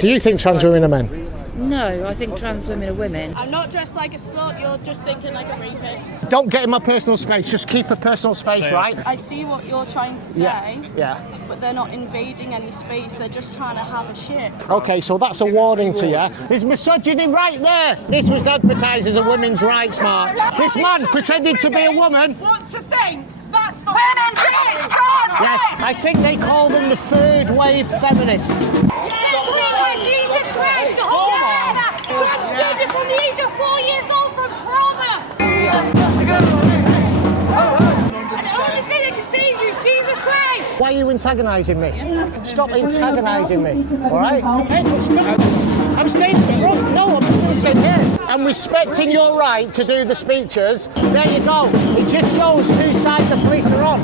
Do you think trans women are men? No, I think trans women are women. I'm not dressed like a slut, you're just thinking like a rapist. Don't get in my personal space, just keep a personal space, right? I see what you're trying to say, Yeah. but they're not invading any space, they're just trying to have a shit. Okay, so that's a warning to you. There's misogyny right there. This was advertised as a women's rights march. This man pretended to be a woman. Want to think that's for women's rights! Yes, I think they call them the third wave feminists. Jesus Christ! Transgender from the age of 4 years old from trauma! And the only thing that can save you is Jesus Christ! Why are you antagonising me? Stop antagonising me, alright? Hey, but stop. I'm staying in the front. No, I'm not going to sit here. I'm respecting your right to do the speeches. There you go. It just shows whose side the police are on.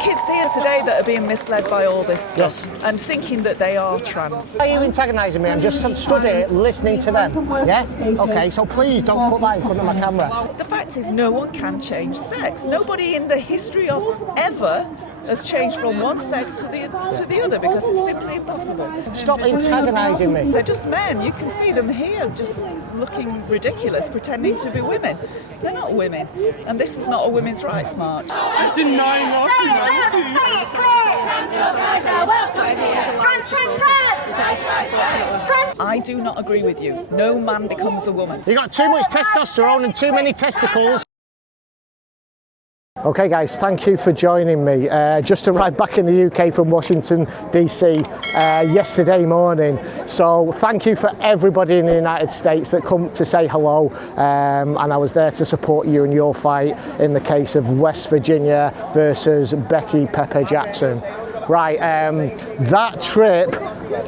Kids here today that are being misled by all this stuff and thinking that they are trans. Why are you antagonising me? I'm just stood here listening to them. Yeah? Okay, so please don't put that in front of my camera. The fact is no one can change sex. Nobody in the history of ever has changed from one sex to the other because it's simply impossible. Stop antagonising me. They're just men. You can see them here just looking ridiculous, pretending to be women. They're not women. And this is not a women's rights march. Denying our humanity. I do not agree with you. No man becomes a woman. You got too much testosterone and too many testicles. Okay guys, thank you for joining me. Just arrived back in the UK from Washington DC yesterday morning. So thank you for everybody in the United States that come to say hello. And I was there to support you in your fight in the case of West Virginia versus Becky Pepper Jackson. Right, that trip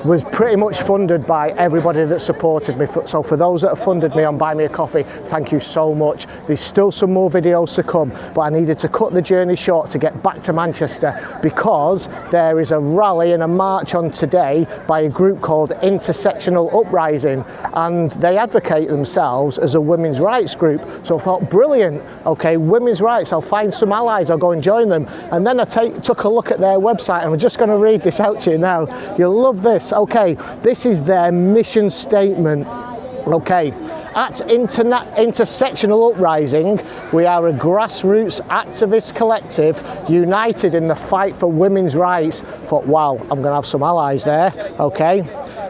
was pretty much funded by everybody that supported me. So for those that have funded me on Buy Me a Coffee, thank you so much. There's still some more videos to come, but I needed to cut the journey short to get back to Manchester because there is a rally and a march on today by a group called Intersectional Uprising, and they advocate themselves as a women's rights group. So I thought, brilliant, okay, women's rights, I'll find some allies, I'll go and join them. And then I took a look at their website, and I'm just going to read this out to you now. You'll love this. Okay, this is their mission statement. Okay, at Intersectional Uprising, we are a grassroots activist collective united in the fight for women's rights. Thought, wow, I'm going to have some allies there. Okay,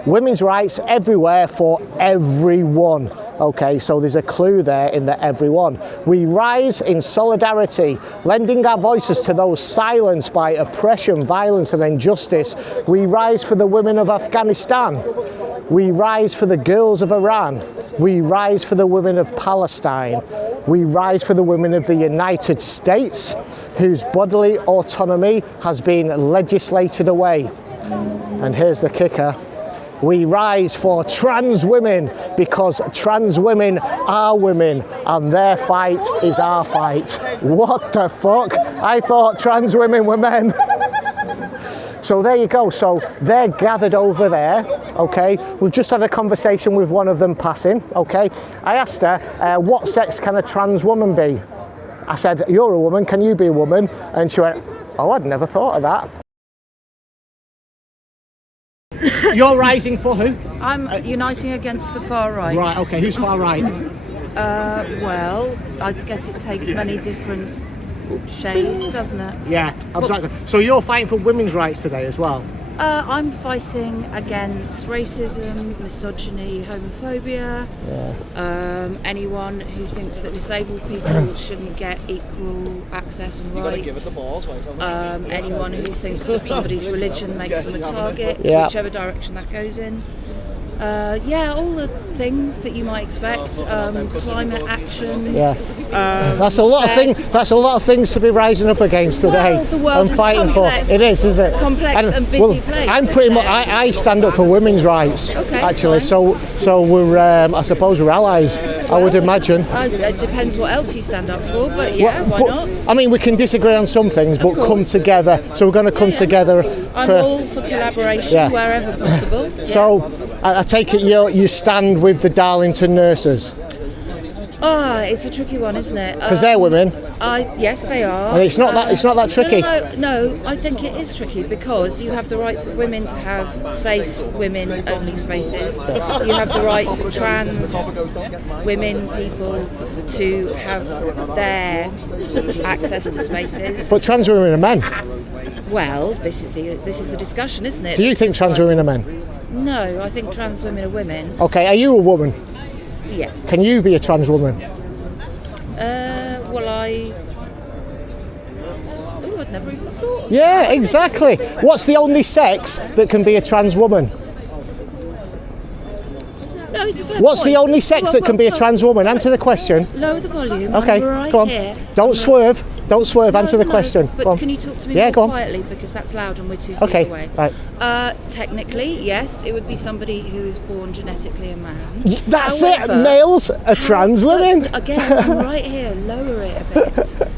women's rights everywhere for everyone. Okay, so there's a clue there in the everyone. We rise in solidarity, lending our voices to those silenced by oppression, violence and injustice. We rise for the women of Afghanistan. We rise for the girls of Iran. We rise for the women of Palestine. We rise for the women of the United States, whose bodily autonomy has been legislated away. And here's the kicker. We rise for trans women because trans women are women and their fight is our fight. What the fuck? I thought trans women were men. So there you go. So they're gathered over there. Okay, we've just had a conversation with one of them passing. Okay, I asked her, what sex can a trans woman be? I said, you're a woman, can you be a woman? And she went, oh, I'd never thought of that. You're rising for who? I'm uniting against the far right. Right, okay, who's far right? Well, I guess it takes many different shades, doesn't it? Yeah, exactly. So you're fighting for women's rights today as well? I'm fighting against racism, misogyny, homophobia, anyone who thinks that disabled people shouldn't get equal access and rights, anyone who thinks that somebody's religion makes them a target, whichever direction that goes in. All the things that you might expect. Climate action. That's a lot of things. That's a lot of things to be rising up against today. Well, the world and fighting complex, for. It is it? Complex and busy place. I'm pretty much. I stand up for women's rights. Okay, actually, fine. so we're. I suppose we're allies. I would imagine. It depends what else you stand up for, but yeah, why not? I mean, we can disagree on some things, but come together. So we're going to come together. I'm all for collaboration wherever possible. So I take it you stand with the Darlington nurses. It's a tricky one, isn't it? Because they're women. Yes, they are. And it's not that tricky. No, I think it is tricky because you have the rights of women to have safe women-only spaces. You have the rights of trans women, people, to have their access to spaces. But trans women are men. Well, this is the discussion, isn't it? Do you think trans women are men? No, I think trans women are women. Okay, are you a woman? Yes. Can you be a trans woman? I'd never even thought. Yeah, exactly. What's the only sex that can be a trans woman? No, it's a fair What's point. the only sex that can be a trans woman? Answer the question. Lower the volume. Okay, I'm right go on. here. Don't swerve. Answer the question. But Go on. can you talk to me Yeah, go more on. quietly because that's loud and we're 2 feet Okay, away. right. Technically, yes, it would be somebody who is born genetically a man. That's However, it. Males are trans women. Again, I'm right here. Lower it a bit.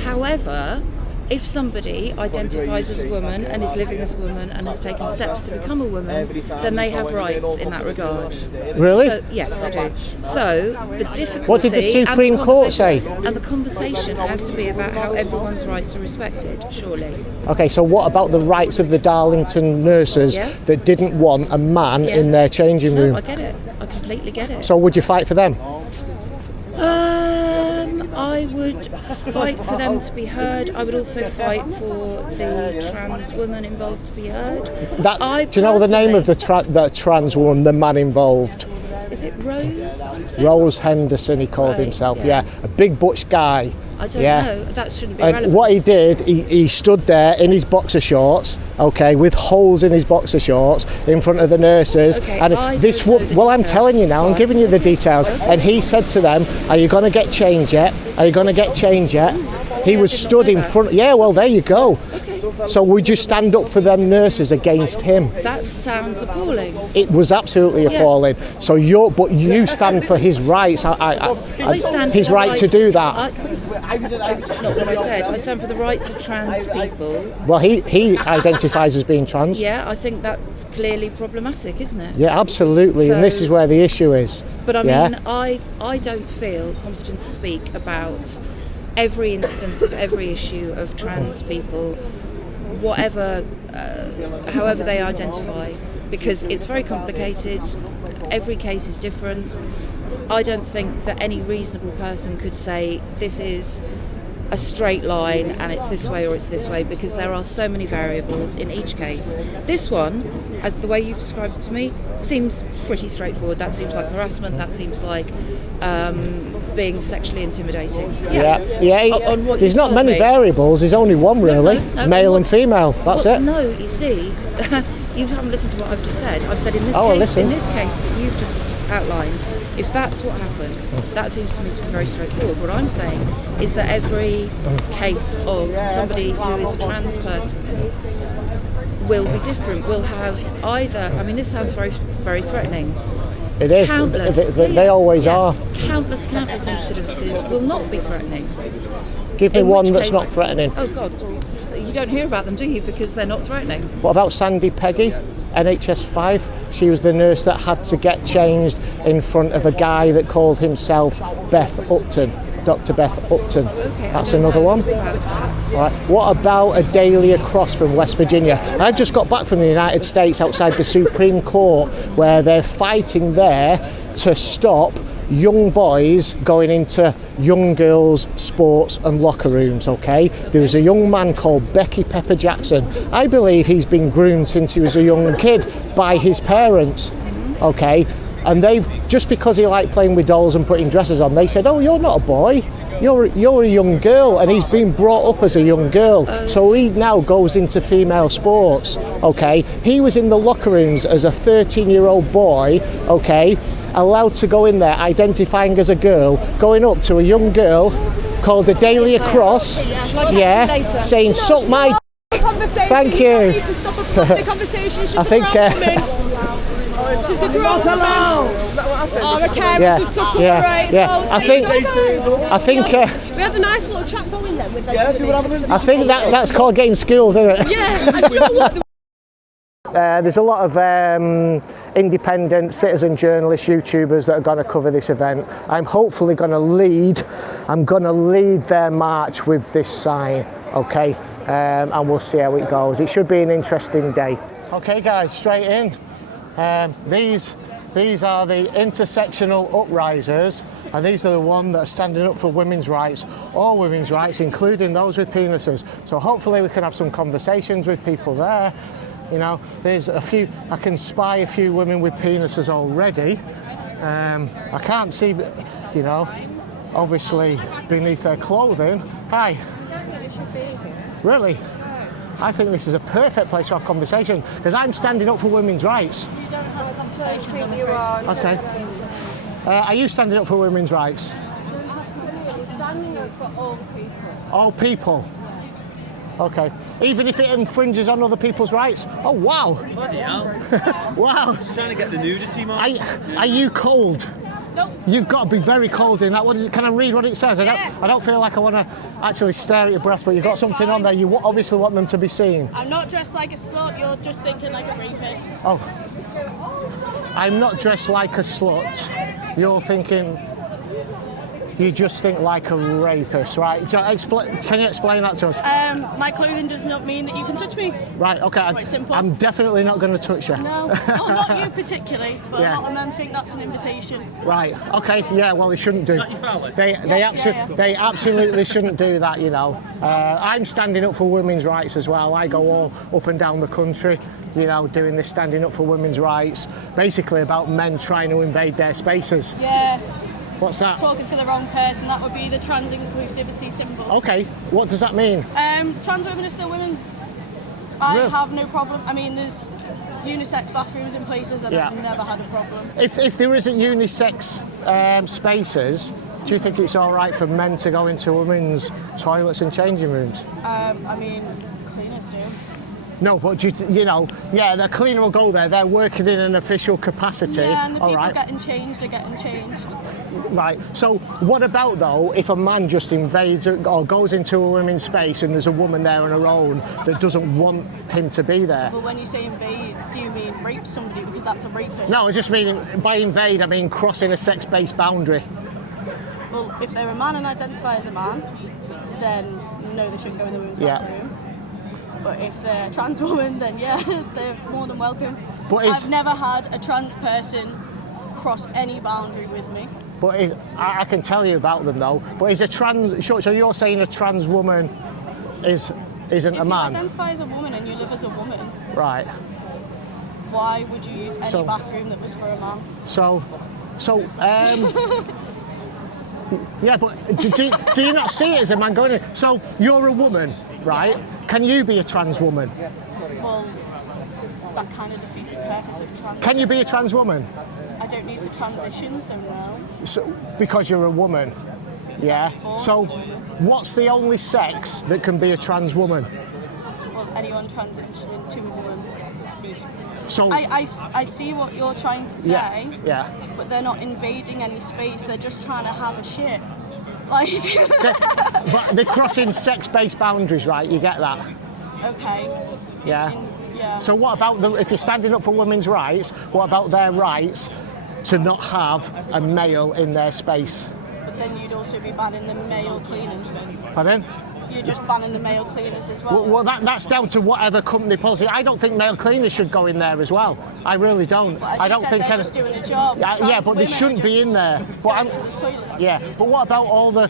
However, if somebody identifies as a woman and is living as a woman and has taken steps to become a woman, then they have rights in that regard. Really? So, yes, they do. So the difficulty. What did the Supreme Court say? And the conversation has to be about how everyone's rights are respected. Surely. Okay, so what about the rights of the Darlington nurses Yeah. that didn't want a man Yeah. in their changing room? No, I get it. I completely get it. So would you fight for them? I would fight for them to be heard. I would also fight for the trans woman involved to be heard. Do you know the name of the trans woman, the man involved? Is it Rose something? Rose Henderson, he called Right, himself. yeah. Yeah, a big butch guy. I don't yeah. know. That shouldn't be And relevant. what he did, he stood there in his boxer shorts, okay, with holes in his boxer shorts in front of the nurses. Okay, and I this don't know the well, I'm details. telling you now, I'm Fine. giving you the details. And he said to them, "Are you going to get change yet? Are you going to get change yet?" He was did not stood know in that. front. Yeah, well, there you go. Okay. So would you stand up for them nurses against him? That sounds appalling. It was absolutely Yeah. appalling. So you stand for his rights. I stand his for the right to do that. That's not what I said. I stand for the rights of trans people. Well, he identifies as being trans. Yeah, I think that's clearly problematic, isn't it? Yeah, absolutely. And this So- is where the issue is. But I yeah? mean, I don't feel competent to speak about every instance of every issue of trans people, whatever, however they identify, because it's very complicated. Every case is different. I don't think that any reasonable person could say this is a straight line and it's this way or it's this way, because there are so many variables in each case. This one, as the way you've described it to me, seems pretty straightforward. That seems like harassment. That seems like being sexually intimidating. Yeah. On what There's you've not told many me. variables. There's only one really, no, male what- and female. That's Well, it. No, you see, you haven't listened to what I've just said. I've said in this Oh, case, listen. in this case that you've just outlined, if that's what happened, that seems to me to be very straightforward. What I'm saying is that every case of somebody who is a trans person will be different. Will have either. I mean, this sounds very, very threatening. It is. Countless. They always are. Countless incidences will not be threatening. Give me In one which that's case- not threatening. Oh God, well, you don't hear about them, do you? Because they're not threatening. What about Sandy Peggy, NHS 5? She was the nurse that had to get changed in front of a guy that called himself Beth Upton, Dr. Beth Upton. Okay, That's I don't another know one. about that. Right. What about Adalia Cross from West Virginia? I've just got back from the United States outside the Supreme Court, where they're fighting there to stop young boys going into young girls' sports and locker rooms, okay? There was a young man called Becky Pepper Jackson. I believe he's been groomed since he was a young kid by his parents, okay? And they've, just because he liked playing with dolls and putting dresses on, they said, "Oh, you're not a boy, you're a young girl," and he's been brought up as a young girl. So he now goes into female sports, okay? He was in the locker rooms as a 13-year-old boy, okay, allowed to go in there identifying as a girl, going up to a young girl called Adalia Cross, yeah, saying, "Suck my d-." Thank you. I think She's a grown woman. Oh, okay, Yeah, we've took yeah, right. yeah. So, I think we had a nice little chat going then with them. I think that's called getting skilled, isn't it? Yeah, and you know what? There's a lot of independent citizen journalists, YouTubers that are going to cover this event. I'm hopefully going to lead their march with this sign, okay? And we'll see how it goes. It should be an interesting day. Okay guys, straight in. These are the intersectional uprisers, and these are the ones that are standing up for women's rights, all women's rights, including those with penises. So hopefully we can have some conversations with people there. You know, there's a few, I can spy a few women with penises already. I can't see, you know, obviously beneath their clothing. Hi. I don't think they should be here. Really? I think this is a perfect place to have conversation, because I'm standing up for women's rights. You don't have a conversation. I think you are. Okay. Are you standing up for women's rights? You're standing up for all people. All people? Okay. Even if it infringes on other people's rights? Oh, wow. Bloody hell. Wow. Just trying to get the nudity, man. Are you cold? Nope. You've got to be very cold in that. What is it? Can I read what it says? I don't feel like I want to actually stare at your breast, but you've got It's something fine. on there. You obviously want them to be seen. I'm not dressed like a slut, you're just thinking like a rapist. Oh. I'm not dressed like a slut. You're thinking... You just think like a rapist, right? Can you explain that to us? My clothing does not mean that you can touch me. Right, okay. Quite simple. I'm definitely not going to touch you. No, well, not you particularly, but Yeah. a lot of men think that's an invitation. Right, okay, yeah, well, they shouldn't do. Is that your family? They absolutely shouldn't do that, you know. I'm standing up for women's rights as well. I go all up and down the country, you know, doing this standing up for women's rights, basically about men trying to invade their spaces. Yeah, What's that? talking to the wrong person, that would be the trans inclusivity symbol. Okay, what does that mean? Trans women are still women. I Really? have no problem. I mean, there's unisex bathrooms in places and Yeah. I've never had a problem. If there isn't unisex spaces, do you think it's all right for men to go into women's toilets and changing rooms? I mean, cleaners do. No, but you know, yeah, the cleaner will go there. They're working in an official capacity. Yeah, and the all people right. getting changed are getting changed. Right. So, what about though if a man just invades or goes into a women's space and there's a woman there on her own that doesn't want him to be there? But when you say invades, do you mean rape somebody because that's a rapist? No, I just mean by invade, I mean crossing a sex-based boundary. Well, if they're a man and identify as a man, then no, they shouldn't go in the women's Yeah. bathroom. But if they're a trans woman, then yeah, they're more than welcome. But I've never had a trans person cross any boundary with me. But I can tell you about them though. But is a trans? So you're saying a trans woman isn't If a you man? identify as a woman and you live as a woman, Right. why would you use any So- bathroom that was for a man? So, yeah, but do you not see it as a man going in? So you're a woman, right? Can you be a trans woman? Well, that kind of defeats the purpose of trans. Can you be a trans woman? I don't need to transition, so no. So, because you're a woman, yeah. So, what's the only sex that can be a trans woman? Well, anyone transitioning to a woman. So, I see what you're trying to say, yeah. but they're not invading any space, they're just trying to have a shit. Like, But they're crossing sex-based boundaries, right? You get that? okay. Yeah. Yeah. So what about if you're standing up for women's rights, what about their rights to not have a male in their space? But then you'd also be banning the male cleaners. Pardon? You're just banning the male cleaners as well. Well, that's down to whatever company policy. I don't think male cleaners should go in there as well. I really don't. But as I you don't said, think they're just doing a job. Yeah, Trans but they women shouldn't are be just in there. Going to the toilet. Yeah, but what about all the?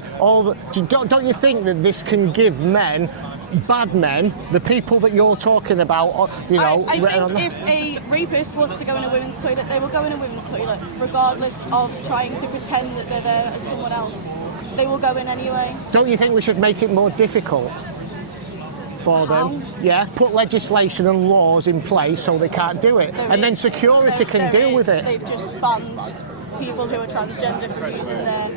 Don't you think that this can give men, bad men, the people that you're talking about, you know? I think if a rapist wants to go in a women's toilet, they will go in a women's toilet, regardless of trying to pretend that they're there as someone else. They will go in anyway. Don't you think we should make it more difficult for them? How? Yeah, put legislation and laws in place so they can't do it, and then security can deal with it. They've just banned people who are transgender from using their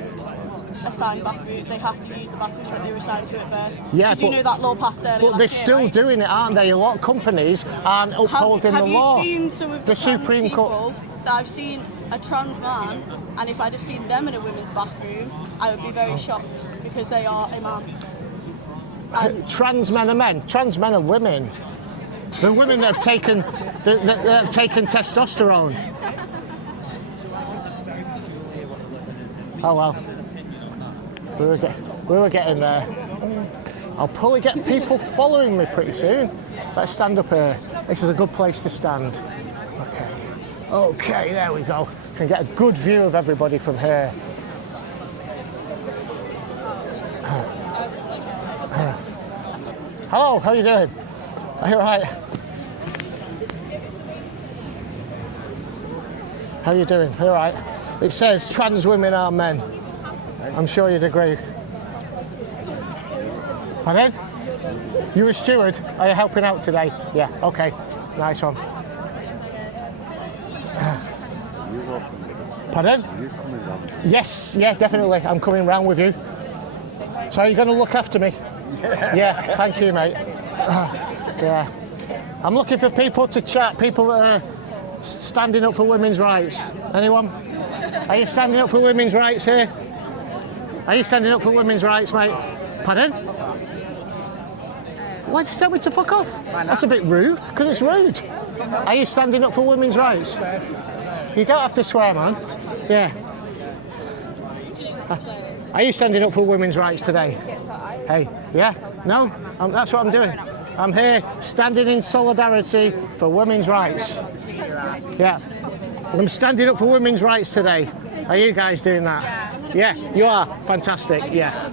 assigned bathrooms. They have to use the bathrooms that they were assigned to at birth. Yeah, Did you but- know that law passed earlier But they're last year, still right? doing it, aren't they? A lot of companies aren't upholding have the you law. seen some of the trans Supreme people Court. that I've seen a trans man, and if I'd have seen them in a women's bathroom, I would be very shocked because they are a man. And Trans men are men. Trans men are women. The women that have taken that have taken testosterone. Oh well. We were getting there. I'll probably get people following me pretty soon. Let's stand up here. This is a good place to stand. Okay, there we go. Can get a good view of everybody from here. Hello, how are you doing? Are you alright? How are you doing? Are you alright? It says trans women are men. I'm sure you'd agree. Pardon? You're a steward? Are you helping out today? Yeah, okay. Nice one. Pardon? Yes, yeah, definitely. I'm coming round with you. So are you going to look after me? Yeah, thank you, mate. Yeah. I'm looking for people to chat, people that are standing up for women's rights. Anyone? Are you standing up for women's rights here? Are you standing up for women's rights, mate? Pardon? Why'd you tell me to fuck off? That's a bit rude, because it's rude. Are you standing up for women's rights? You don't have to swear, man. Yeah. Are you standing up for women's rights today? Hey, yeah? No? That's what I'm doing. I'm here standing in solidarity for women's rights. Yeah. I'm standing up for women's rights today. Are you guys doing that? Yeah, you are. Fantastic, yeah.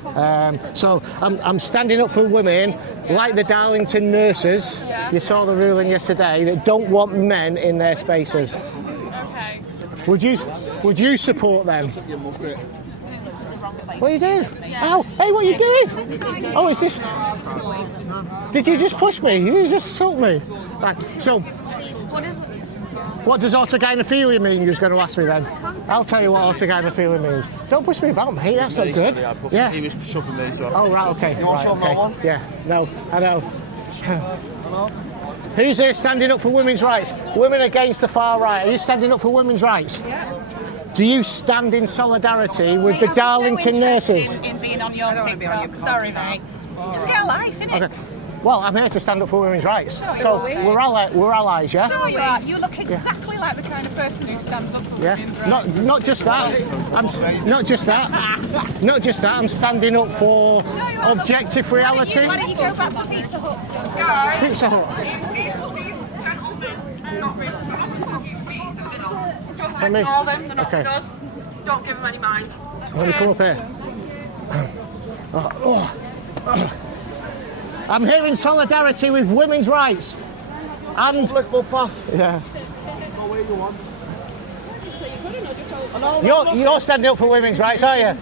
So I'm standing up for women like the Darlington nurses. You saw the ruling yesterday that don't want men in their spaces. Okay. Would you support them? What are you doing? Oh, hey, what are you doing? Oh, is this... Did you just push me? You just assault me? Right, so... What does autogynephilia mean, you was going to ask me then? I'll tell you what autogynephilia means. Don't push me about, mate, that's not good. Yeah. He was shoving me, so... Oh, right, okay. You want to shove that one? Yeah, no, I know. Who's here standing up for women's rights? Women against the far right. Are you standing up for women's rights? Yeah. Do you stand in solidarity with the Darlington nurses? In being on your TikTok. Sorry, mate. Just get a life, innit? Okay. Well, I'm here to stand up for women's rights. So we're allies, yeah? Sure you are. You look exactly like the kind of person who stands up for women's rights. Not just that. Not just that. Not just that. I'm standing up for objective reality. Why don't you go back to Pizza Hut? Pizza Hut. Let me. Okay. Don't give them any mind. Let me come up here. I'm here in solidarity with women's rights. And footpath. yeah. Go where you want. You're standing up for women's rights, are you?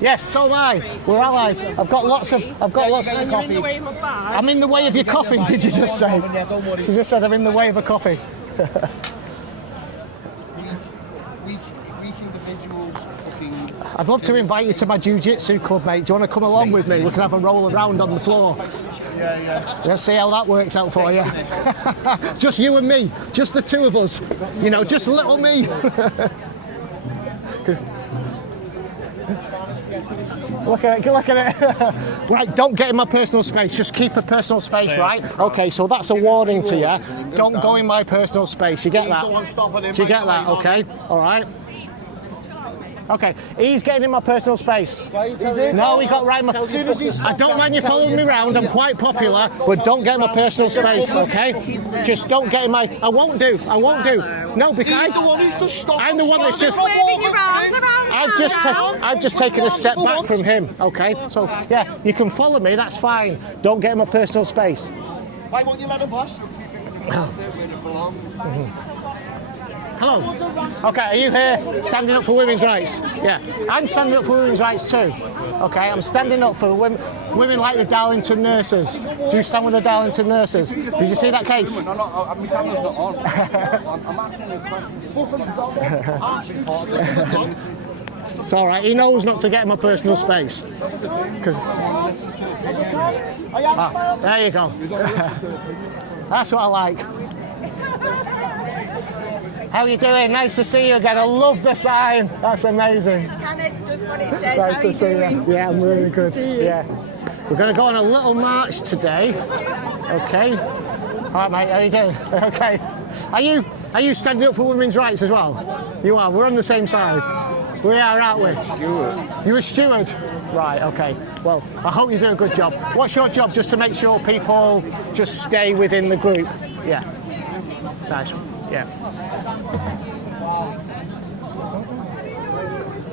Yes, so am I. We're allies. I've got lots of coffee. In the way of my bag. I'm in the way of your coffee, did you just say? Yeah, don't worry. She just said I'm in the way of a coffee. Weak individuals fucking... I'd love to invite you to my jiu-jitsu club, mate. Do you want to come along with me? We can have a roll around on the floor. Yeah. Let's see how that works out for you. Just you and me. Just the two of us. You know, just little me. Look at it. Right, don't get in my personal space. Just keep a personal space, right? Okay, so that's a warning to you. Don't go in my personal space. You get that? Do you get that? Okay, all right. Okay, he's getting in my personal space. No, he got right in my... I don't mind you following me around, I'm quite popular, but don't get in my personal space, okay? Just don't get in my... I won't do. No, because I'm the one that's just... Waving your arms around. I've just taken a step back from him, okay? So, yeah, you can follow me, that's fine. Don't get in my personal space. Why won't you let him pass? Hello. Okay, are you here standing up for women's rights? Yeah, I'm standing up for women's rights too. Okay, I'm standing up for women like the Darlington nurses. Do you stand with the Darlington nurses? Did you see that case? No, my camera's not on. I'm asking a question. It's all right. He knows not to get in my personal space. There you go. That's what I like. How are you doing? Nice to see you again. I love the sign. That's amazing. It kind of does what it says. Nice to see you. Yeah, I'm really good. Yeah. We're going to go on a little march today. Okay. All right, mate. How you doing? Okay. Are you standing up for women's rights as well? You are. We're on the same side. We are, aren't we? Steward. You're a steward? Right, okay. Well, I hope you do a good job. What's your job? Just to make sure people just stay within the group? Yeah. Nice. Yeah.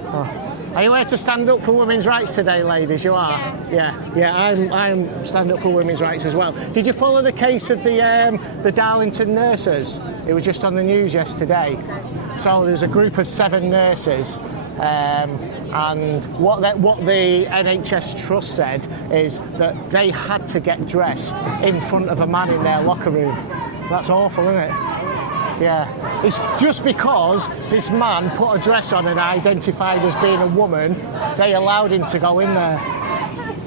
Oh. Are you here to stand up for women's rights today, ladies? You are? Yeah. I'm standing up for women's rights as well. Did you follow the case of the Darlington nurses? It was just on the news yesterday. So there's a group of 7 nurses, and what the NHS Trust said is that they had to get dressed in front of a man in their locker room. That's awful, isn't it? Yeah. It's just because this man put a dress on and identified as being a woman, they allowed him to go in there.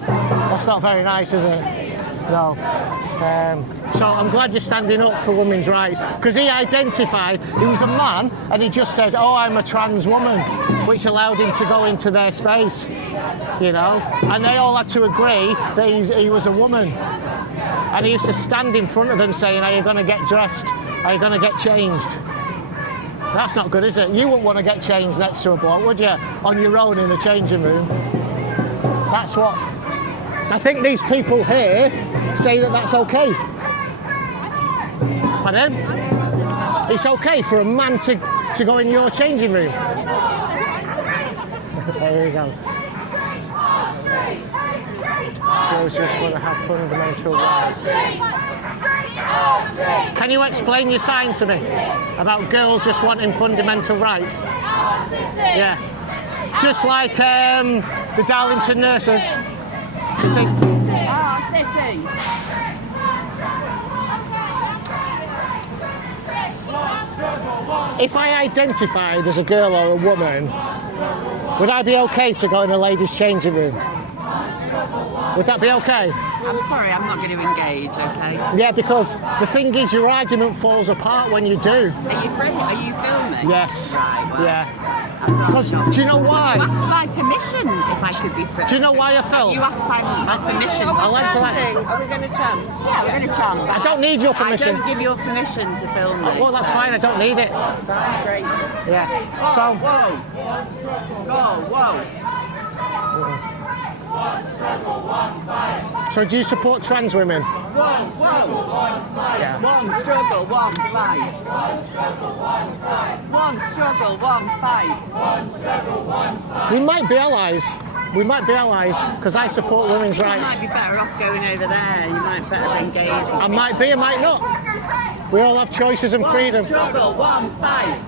That's not very nice, is it? No. So I'm glad you're standing up for women's rights, because he identified, he was a man, and he just said, oh, I'm a trans woman, which allowed him to go into their space, you know, and they all had to agree that he was a woman. And he used to stand in front of them saying, are you going to get dressed? Are you going to get changed? That's not good, is it? You wouldn't want to get changed next to a bloke, would you? On your own in a changing room. That's what... I think these people here say that that's okay. Pardon? It's okay for a man to go in your changing room. There he goes. Girls just want to have fundamental rights. Can you explain your sign to me about girls just wanting fundamental rights? Yeah. Just like the Darlington nurses. Do you think? City. If I identified as a girl or a woman, would I be okay to go in a ladies' changing room? Would that be okay? I'm sorry, I'm not going to engage, okay? Yeah, because the thing is, your argument falls apart when you do. Are you filming? Yes. Right, well, yeah. Because do you know why? You asked my permission if I could be filmed. Do you know why I film? You asked my permission. Are we going to chant? Yeah, we're going to chant. I don't need your permission. I don't give your permission to film this. Well, that's fine. I don't need it. Great. Yeah. So. Whoa. So do you support trans women? Yeah. One struggle, one fight. One struggle, one fight. We might be allies. Because I support women's rights. You might be better off going over there. You might better engage. I might be, I might not. We all have choices and freedom. One struggle, one fight.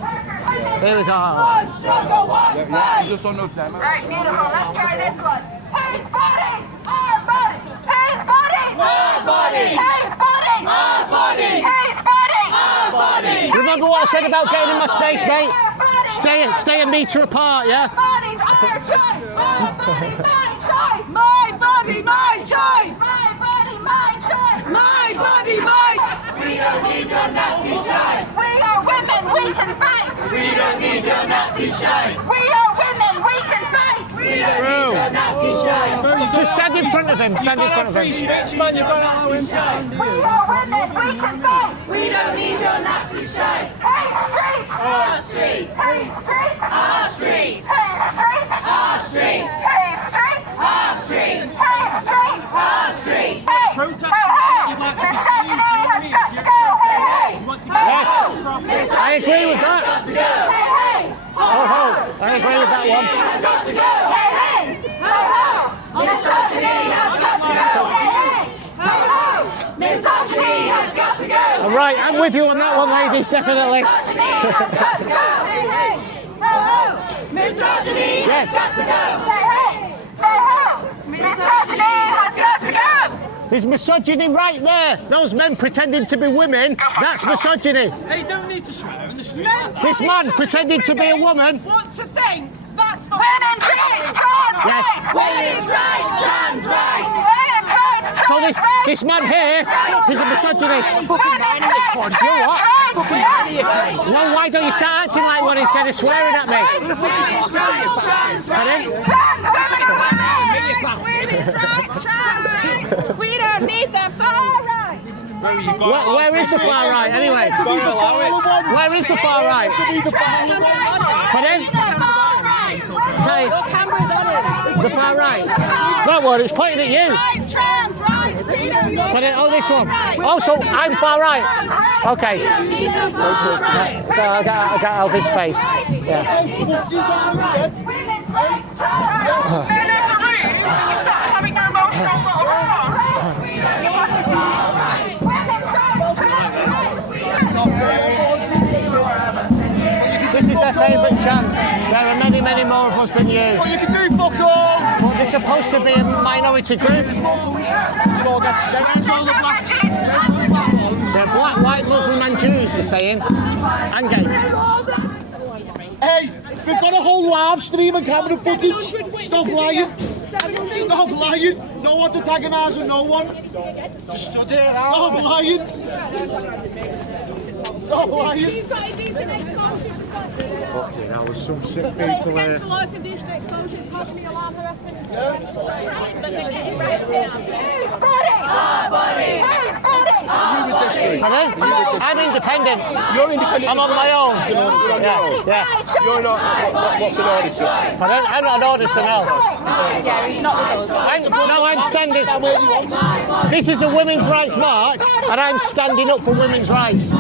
Here we go. One struggle, one fight. Just on no time. Right, beautiful. Let's try this one. His bodies, our bodies. His bodies, our bodies. His bodies, our bodies. His bodies, our bodies. Remember what I said about getting in my space, mate? Stay a metre apart, yeah? Bodies, our choice. Our body, my choice. My body, my choice. My body, my choice. My body, my. We don't need your Nazi shite. We are women, we can fight. We don't need your Nazi shite. We are women, we can fight. We don't need your Nazi shite. Just stand in front of him. Stand in front of him. Free speech, man. You've got to allow him. We are women, we can fight. We don't need your Nazi shite. Hate streets. Our streets. Hate streets. Our streets. Hate streets. Our streets. Hate streets. Our streets. Hate streets. Our streets. Protest. You'd like to be seen. You know what I mean? You want to get Yes, I agree with that. I agree with that one. Misogyny has got to go. All right, I'm with you on that one, ladies, definitely. Misogyny Yes. has got to go. Misogyny has got to go. There's misogyny right there. Those men pretending to be women, that's misogyny. They don't need to shout in the street. This man pretending to be a woman. Want to think that's for Women's rights, trans Yes. rights. Women's rights, trans rights. So this man here is a misogynist. You what? Well, why don't you start acting like one instead of swearing at me? Pardon? We don't need the far right. Where is the far right, anyway? Where is the far right? Pardon? Okay. Your camera's on it. The far right? That one, it's pointing at you. Rights, trans rights, freedom, Pardon? Oh, this one. Oh, so I'm far right. Okay. So I got out of his space. Yeah. women's rights, having their emotional This is their favourite chant. There are many, many more of us than you. What you can do, fuck all! But they're supposed to be a minority group. You all get sent. All the blacks. They're black, white, Muslim and Jews, they're saying. And gay. Hey, we've got a whole live stream and camera footage. Stop lying. Stop lying. No one's antagonising no one. Just stood here. Stop lying. Stop lying. Okay, now there's some sick It's people against here. the law of indecent exposure, it's causing me alarm harassment. Whose body? Our body. Whose body? Pardon? I'm independent. You're independent. I'm on my own. Yeah. You're not. What's an auditor? Pardon? I'm not an auditor now. Yeah, he's not with us. I'm standing. This is a women's rights march, and I'm standing up for women's rights. So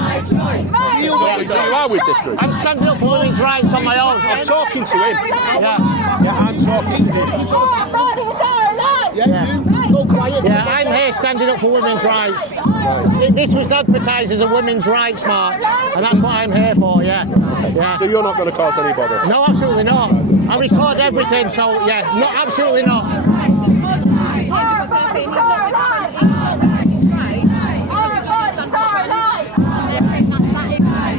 you are with this group? I'm standing up for women's rights on my own. I'm talking to him. Yeah. Yeah, I'm talking to him. Our bodies are alive. Yeah, you. Go quiet. Yeah, I'm here standing up for women's rights. This was advertised as a women's rights march, and that's what I'm here for, yeah. So you're not going to cause any bother? No, absolutely not. I record everything, so yeah, no, absolutely not. Our bodies are alive. Our bodies are alive.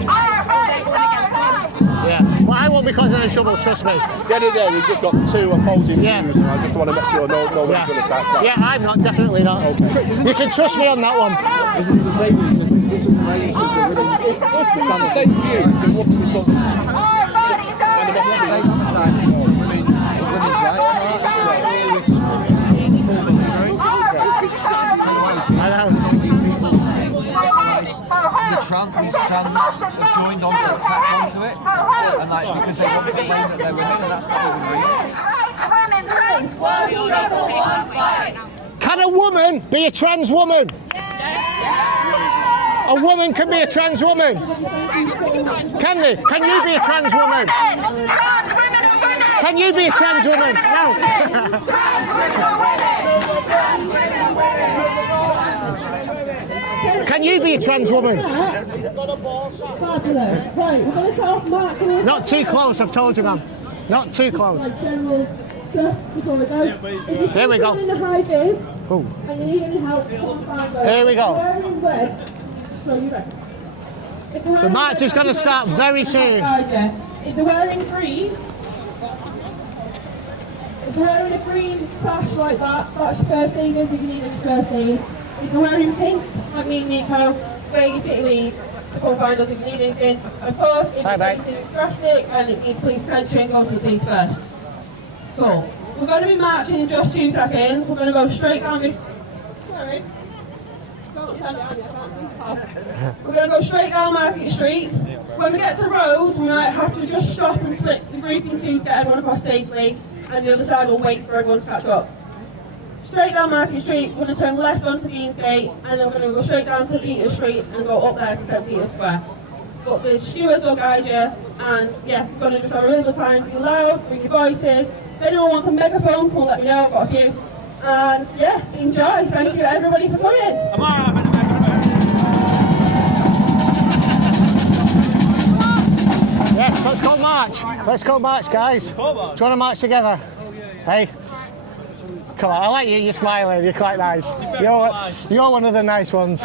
Our bodies are alive. Yeah, but I won't be causing any trouble, trust me. The other day, we've just got two opposing Yeah. views, and I just want to make sure nobody's going to start that. Yeah, I'm not, definitely not. You can trust me on that one. This is the same. This is the same view. There wouldn't be something. Our bodies are alive. I know. These trans have joined onto it, tapped onto it, and like because they want to claim that they're women, and that's not even real. Can a woman be a trans woman? A woman can be a trans woman. Can they? Can you be a trans woman? Can you be a trans woman? No. Can you be a trans woman? Not too close, I've told you, ma'am. Not too close. Here we go. Ooh. Here we go. The march is going to start very soon. If they're wearing green, if they're wearing a green sash like that, that's your first aid if you need any first aid. If they're wearing pink, like me and Nico, basically to come find us if you need anything. Of course, if it's anything drastic and it needs police attention, go to the police first. Cool. We're going to be marching in just 2 seconds. We're going to go straight down this. Sorry. We're going to go straight down Market Street. When we get to the road, we might have to just stop and split the group in two to get everyone across safely, and the other side will wait for everyone to catch up. Straight down Market Street, we're going to turn left onto Beansgate, and then we're going to go straight down to Peter Street and go up there to St Peter's Square. But the stewards will guide you, and yeah, we're going to just have a really good time. Be loud, bring your voices. If anyone wants a megaphone, come let me know, I've got a few. And yeah, enjoy. Thank you everybody for coming. Yes, let's go march. Let's go march, guys. Do you want to march together? Hey? Come on, I like you, you're smiling, you're quite nice. You're one of the nice ones.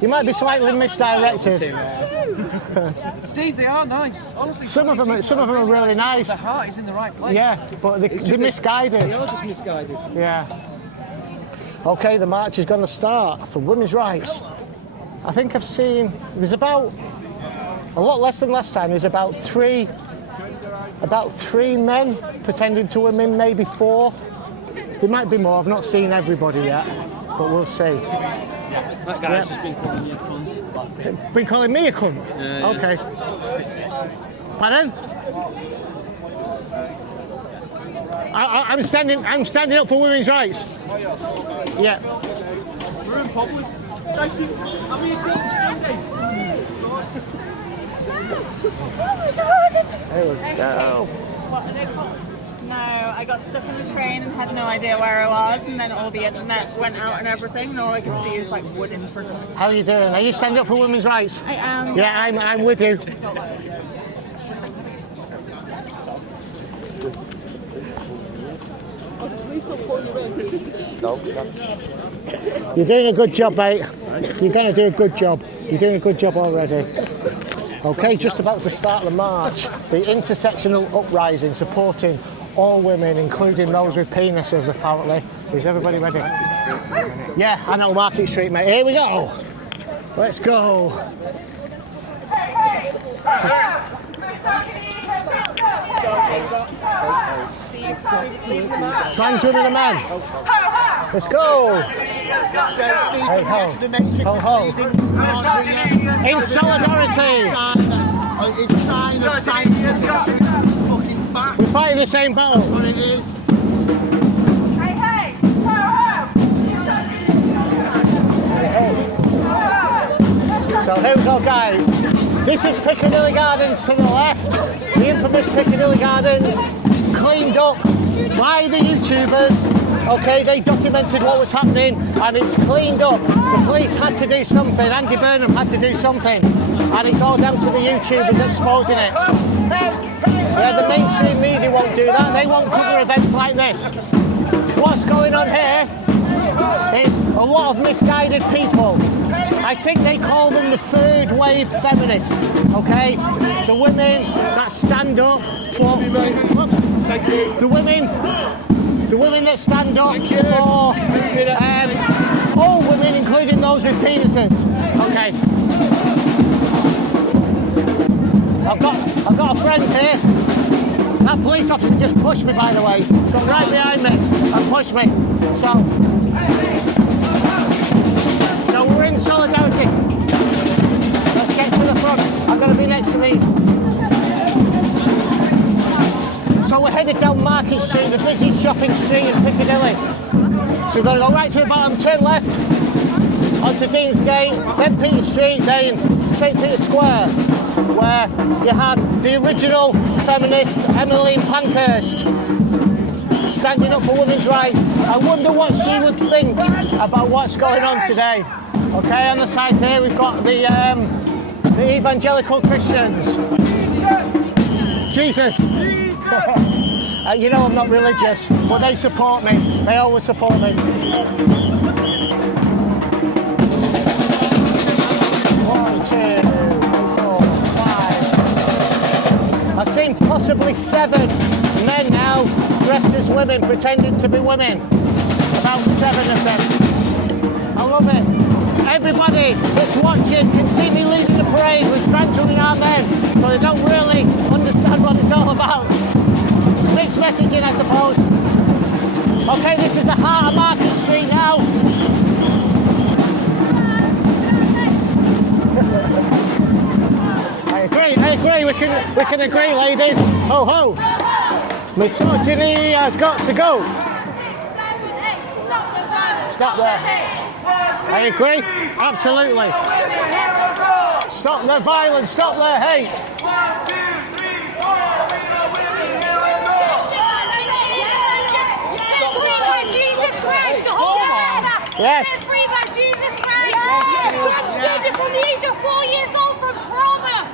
You might be slightly misdirected. Steve, they are nice. Honestly, Some of them are really nice. their heart is in the right place. Yeah, but they're misguided. You're just misguided. Yeah. Okay, the march is going to start for women's rights. I think I've seen, there's about, a lot less than last time, there's about three men pretending to women, maybe 4. There might be more, I've not seen everybody yet. but we'll see. That guy's just been calling you a cunt. Been calling me a cunt? Yeah. Okay. Pardon? I'm standing up for women's rights. Yeah. We're in public. Thank you. I'm here till Sunday. There we go. What are they called? No, I got stuck on the train and had no idea where I was, and then all the internet went out and everything, and all I could see is like wood in front of me. How are you doing? Are you standing up for women's rights? I am. Yeah, I'm with you. You're doing a good job, mate. You're going to do a good job. You're doing a good job already. Okay, just about to start the march. The Intersectional Uprising, supporting all women, including those with penises, apparently. Is everybody ready? Yeah, I know Market Street, mate. Here we go. Let's go. Trans women and men. Let's go. Hey, ho. Ho, ho. In solidarity. It's a sign of scientific fucking fact. We're fighting the same battle. That's what it is. Hey, hey! Ho, ho! So here we go, guys. This is Piccadilly Gardens to the left. The infamous Piccadilly Gardens, cleaned up by the YouTubers. Okay, they documented what was happening and it's cleaned up. The police had to do something. Andy Burnham had to do something. And it's all down to the YouTubers exposing it. Yeah, the mainstream media won't do that. They won't cover events like this. What's going on here is a lot of misguided people. I think they call them the third wave feminists, okay? The women that stand up for the women that stand up for all women, including those with penises. Okay. I've got a friend here. That police officer just pushed me, by the way. Got right behind me and pushed me. So we're in solidarity. Let's get to the front. I'm going to be next to these. So we're headed down Market Street, the busiest shopping street in Piccadilly. So we're going to go right to the bottom, turn left, onto Deansgate, then Peter Street, then St. Peter's Square, where you had the original feminist Emmeline Pankhurst standing up for women's rights. I wonder what she would think about what's going on today. Okay, on the side here we've got the evangelical Christians. Jesus! You know I'm not religious, but they support me. They always support me. 1, 2, 4, 5. I've seen possibly 7 men now dressed as women, pretending to be women. About 7 of them. I love it. Everybody that's watching can see me leading the parade with trans women and men, so they don't really understand what it's all about. Mixed messaging, I suppose. Okay, this is the heart of Market Street now. I agree, we can agree, ladies. Ho ho! Misogyny has got to go. 6, 7, 8. Stop the violence. Stop there. I agree, absolutely. Stop the violence, stop the hate. Yes. Set free by Jesus Christ. Children from the age of 4 years old from trauma.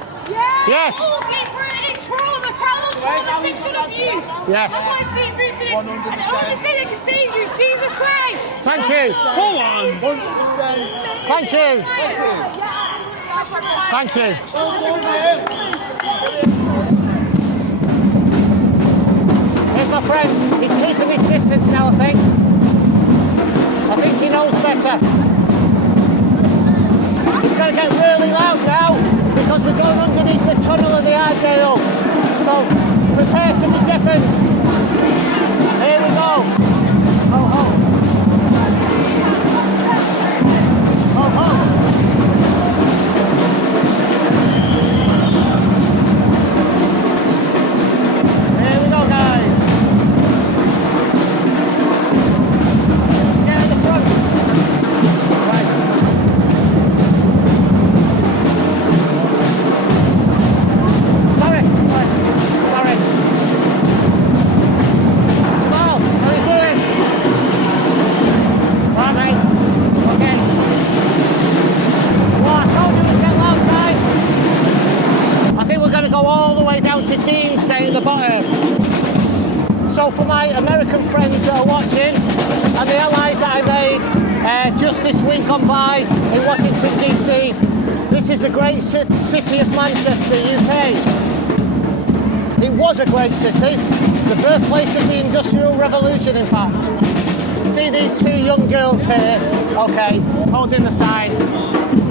Yes. All deep-rooted in trauma, childhood trauma, sexual abuse. Yes. That's why it's deep-rooted. 100%. And the only thing that can save you is Jesus Christ. Thank you. Hold on. 100%. Thank you. Thank you. Here's my friend. He's keeping his distance now, I think. I think he knows better. It's going to get really loud now because we're going underneath the tunnel of the Argyle. So prepare to be deafened. Here we go. Ho ho. So for my American friends that are watching, and the allies that I made just this week gone by in Washington DC, this is the great city of Manchester, UK. It was a great city, the birthplace of the Industrial Revolution, in fact. See these two young girls here, okay, holding the sign.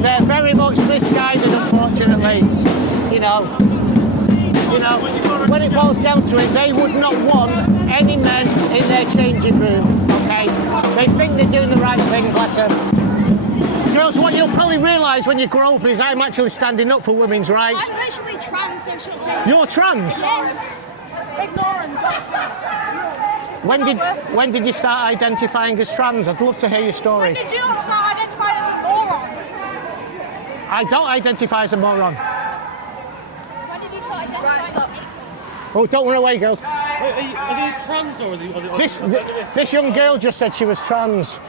They're very much misguided, unfortunately. You know, when it boils down to it, they would not want any men in their changing room, okay? They think they're doing the right thing, bless them. Girls, what you'll probably realise when you grow up is I'm actually standing up for women's rights. I'm literally trans, so shut up. You're trans? Yes. Ignorant. When did you start identifying as trans? I'd love to hear your story. When did you start identifying as a moron? I don't identify as a moron. When did you start identifying? Oh, don't run away, girls. Are these trans or are they... This young girl just said she was trans.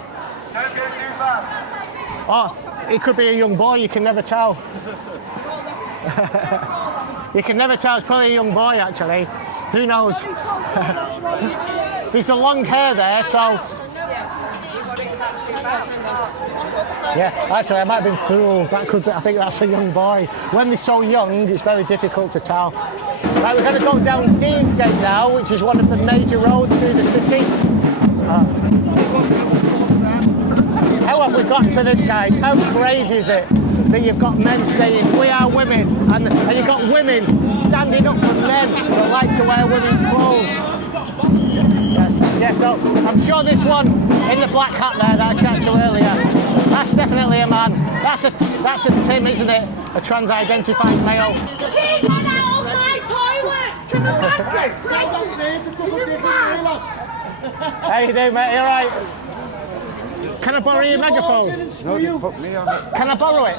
Oh, it could be a young boy, you can never tell. You can never tell, it's probably a young boy actually. Who knows? There's a long hair there, so... Yeah, actually I might have been fooled. That could be, I think that's a young boy. When they're so young, it's very difficult to tell. Right, we're going to go down Deansgate now, which is one of the major roads through the city. How have we got to this, guys? How crazy is it that you've got men saying we are women, and you've got women standing up for men that like to wear women's clothes? Yes, so I'm sure this one in the black hat there that I chatted to earlier, that's definitely a man. That's a Tim, isn't it? A trans-identified male. Keep on out of my toilet! Come on, How you doing, mate? You alright? Can I borrow your megaphone? No, you put me on it. Can I borrow it?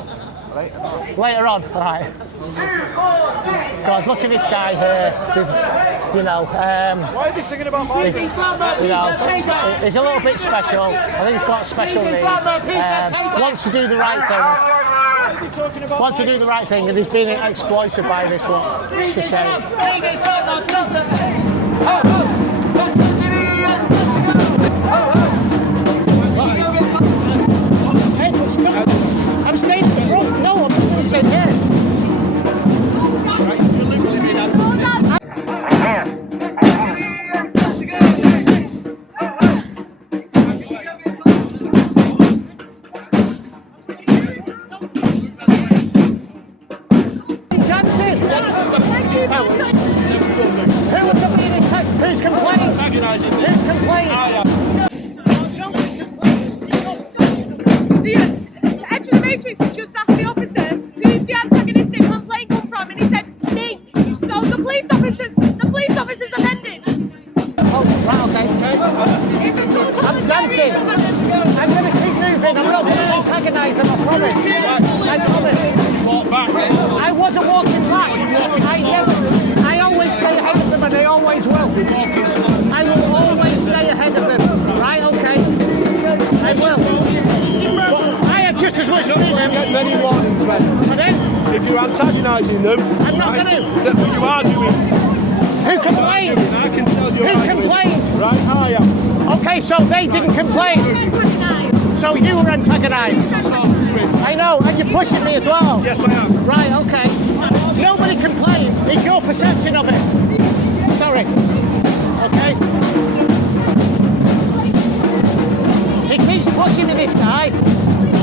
Later on, alright. God, look at this guy here. You know, why are they singing about my he's a little bit special. I think he's got special needs. Wants to do the right thing. Wants to do the right thing, and he's being exploited by this lot. It's a shame. Hey, but stop. I'm staying in the front. No, I'm going to stay here. Who's complained? Who's complained? The edge of the matrix has just asked the officer, who's the antagonistic complaint come from, and he said, me. So the police officers offended. Oh, right, okay. I'm dancing. I'm going to keep moving. I'm not going to antagonise them, I promise. I promise. I wasn't walking back. I always stay ahead of them, and I always will. I will always stay ahead of them. Right, okay. I will. But I have just as much freedom. Get many warnings, man. If you're antagonising them, I'm not going to. You are doing. Who complained? I can tell you. Who complained? Right, I am. Okay, so they didn't complain. So you were antagonised. I know, and you're pushing me as well. Yes, I am. Right, okay. Nobody complained. It's your perception of it. Sorry. Okay. He keeps pushing me, this guy.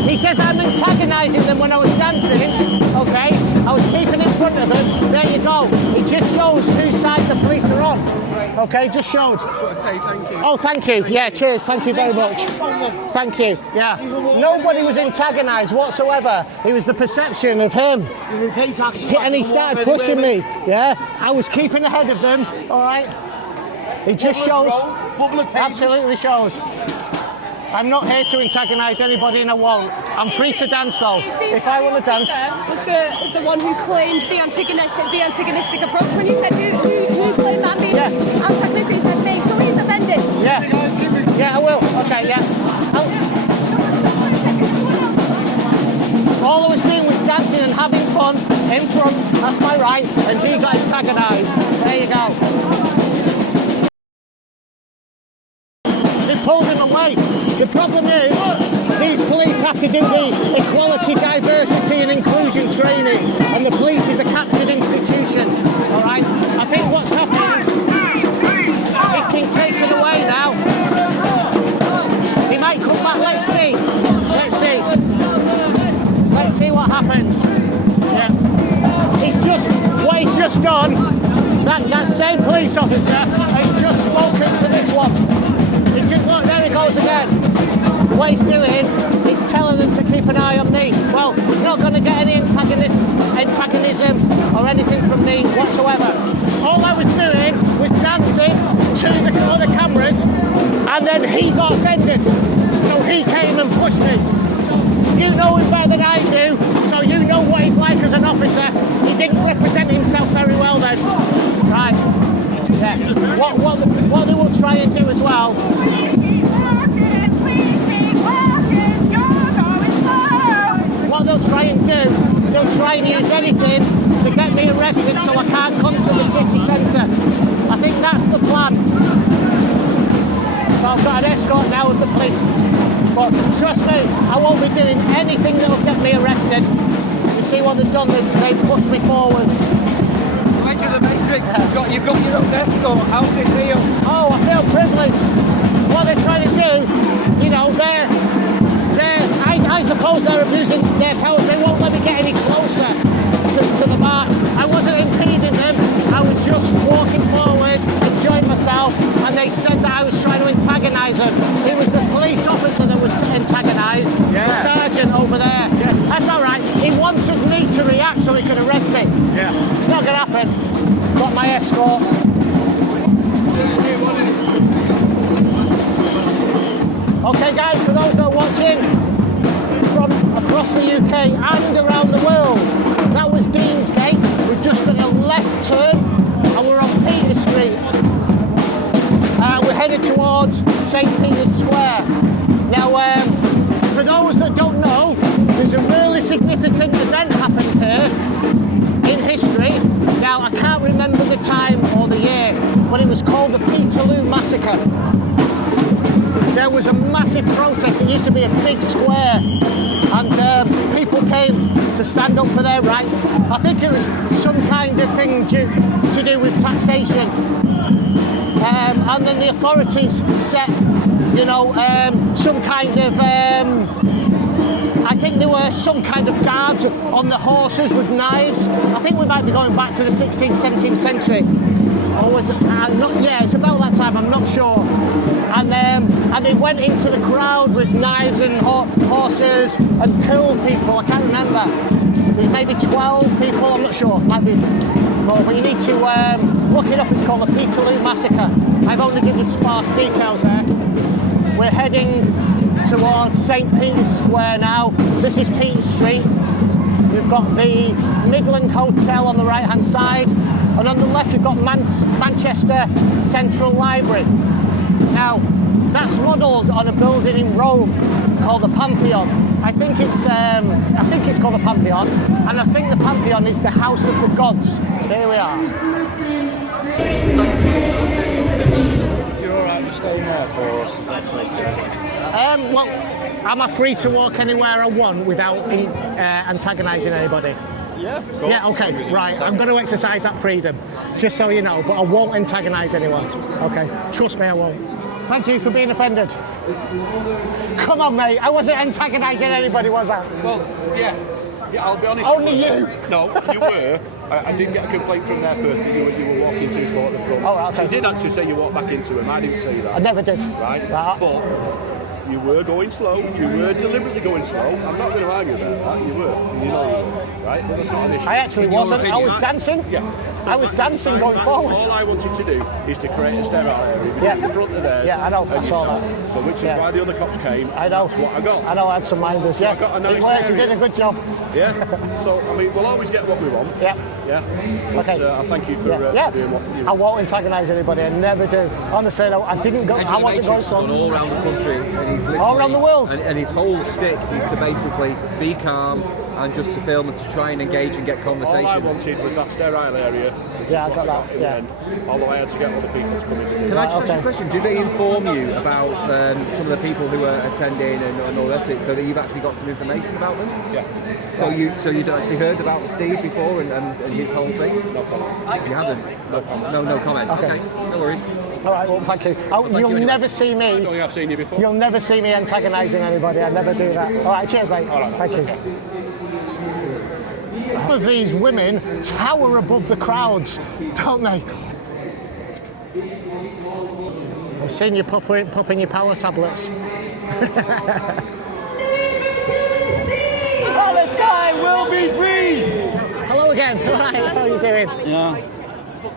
He says I'm antagonising them when I was dancing. Okay. I was keeping in front of them. There you go. It just shows whose side the police are on. Okay, just showed. Oh, thank you. Yeah, cheers. Thank you very much. Thank you. Yeah. Nobody was antagonised whatsoever. It was the perception of him. And he started pushing me. Yeah. I was keeping ahead of them. All right. It just shows. Absolutely shows. I'm not here to antagonise anybody, and I won't. I'm free to dance though. If I want to dance. Was the one who claimed the antagonistic approach when you said who claimed that being antagonistic? He said me, so he's offended. Yeah. Yeah, I will. Okay, yeah. All I was doing was dancing and having fun in front. That's my right, and he got antagonised. There you go. our way. The problem is, these police have to do the equality, diversity and inclusion training, and the police is a captured institution, all right? I think what's happened, it's been taken away now. He might come back, let's see. Let's see. Let's see what happens. Yeah. What he's just done, that same police officer has just spoken to this one. Look, there he goes again. What he's doing is telling them to keep an eye on me. Well, he's not going to get any antagonism or anything from me whatsoever. All I was doing was dancing to the other cameras, and then he got offended. So he came and pushed me. You know him better than I do, so you know what he's like as an officer. He didn't represent himself very well then. Right. Yeah. What they will try and do as well. What they'll try and do, they'll try and use anything to get me arrested so I can't come to the city centre. I think that's the plan. So I've got an escort now with the police. But trust me, I won't be doing anything that will get me arrested. You see what they've done? They pushed me forward. Edge of the matrix. You've got your own escort. How does it feel? Oh, I feel privileged. What they're trying to do, you know, I suppose they're abusing their power. They won't let me get any closer to the march. I wasn't impeding them. I was just walking forward, enjoying myself, and they said that I was trying to antagonise them. It was the police officer that was antagonised, the sergeant over there. Yeah. That's all right. He wanted me to react so he could arrest me. Yeah. It's not going to happen. Got my escorts. Okay, guys, for those that are watching from across the UK and around the world, that was Deansgate. We've just done a left turn and we're on Peter Street. We're headed towards St. Peter's Square. Now, for those that don't know, there's a really significant event happened here in history. Now, I can't remember the time or the year, but it was called the Peterloo Massacre. There was a massive protest. It used to be a big square, and people came to stand up for their rights. I think it was some kind of thing to do with taxation. And then the authorities set, you know, some kind of, I think there were some kind of guards on the horses with knives. I think we might be going back to the 16th, 17th century. Or was it? Yeah, it's about that time, I'm not sure. And they went into the crowd with knives and horses and killed people. I can't remember. There's maybe 12 people, I'm not sure. Might be more, but you need to look it up. It's called the Peterloo Massacre. I've only given you sparse details there. We're heading towards St. Peter's Square now. This is Peter Street. We've got the Midland Hotel on the right-hand side, and on the left you've got Manchester Central Library. Now, that's modelled on a building in Rome called the Pantheon. I think it's called the Pantheon, and I think the Pantheon is the house of the gods. There we are. You're all right with staying there for us, if that's okay? Well, am I free to walk anywhere I want without antagonising anybody? Yeah, of course. Yeah, okay, right. I'm going to exercise that freedom, just so you know, but I won't antagonise anyone. Okay, trust me, I won't. Thank you for being offended. Come on, mate. I wasn't antagonising anybody, was I? Well, yeah, I'll be honest. Only you? No, you were. I didn't get a complaint from their person that you were walking too slow at the front. Oh, okay. She did actually say you walked back into him. I didn't say that. I never did. Right? But you were going slow. You were deliberately going slow. I'm not going to argue about that. You were. You know you were. Right? But that's not an issue. I actually wasn't. I was dancing. Yeah. I was dancing going forward. All I wanted to do is to create a sterile area between the front of theirs. Yeah, I know. And I saw yourself. that. So which is why the other cops came. I know. That's what I got. I know. I had some minders. Yeah. I got a nice it worked. You area. did a good job. Yeah. So I mean, we'll always get what we want. Yeah. Yeah. But, Okay. I thank you for doing what you. I won't antagonise anybody. I never do. Honestly, I didn't go. I wasn't going slow. All around the country, and he's literally all around the world. And his whole stick is to basically be calm and just to film and to try and engage and get conversations. All I wanted was that sterile area. Yeah, I got that. Yeah. Although I had to get other people to come in. Can I just ask you a question? Do they inform you about some of the people who are attending and all the rest of it, so that you've actually got some information about them? Yeah. So you'd actually heard about Steve before and his whole thing? No comment. You haven't? No comment. Okay. No worries. All right, well, thank you. You'll never see me. I don't think I've seen you before. You'll never see me antagonising anybody. I never do that. All right, cheers, mate. All right. Thank you. All of these women tower above the crowds, don't they? I've seen you popping your power tablets. Palestine will be free! Hello again. All right, how are you doing? Yeah.